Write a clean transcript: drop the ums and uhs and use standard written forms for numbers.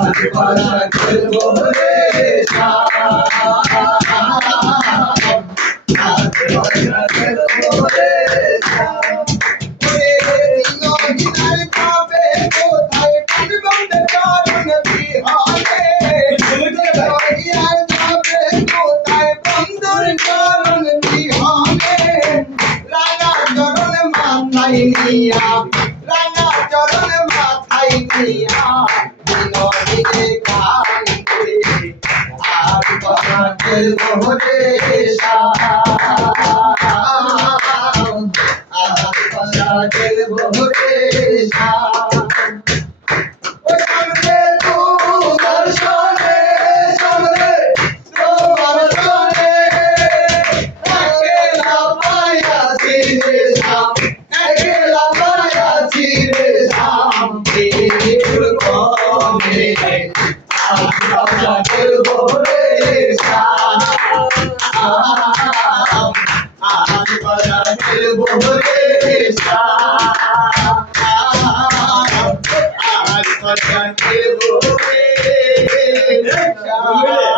আজ পাশা খেলবো রে আজ পাশা খেলবো রে নহিনার পাবে কোথায় কানবন্ধ কারণ বিহারে নহিনার পাবে কোথায় বন্ধুর কারণ বিহারে রাঙা চরণ মাথায় নিয়া রাঙা চরণ মাথায় নিয়া বিনোদিনে কান্দে আর বাঁকের মোরে আর বাঁকের মোরে ও সামনে তু দর্শনে সামনে তোমার সনে একলা পায়াছি রে শাম একলা পায়াছি রে শাম প্রেমের কনে আজ পাশা খেলবো রে শাম আজ পাশা খেলবো রে শাম আজ পাশা খেলবো রে শাম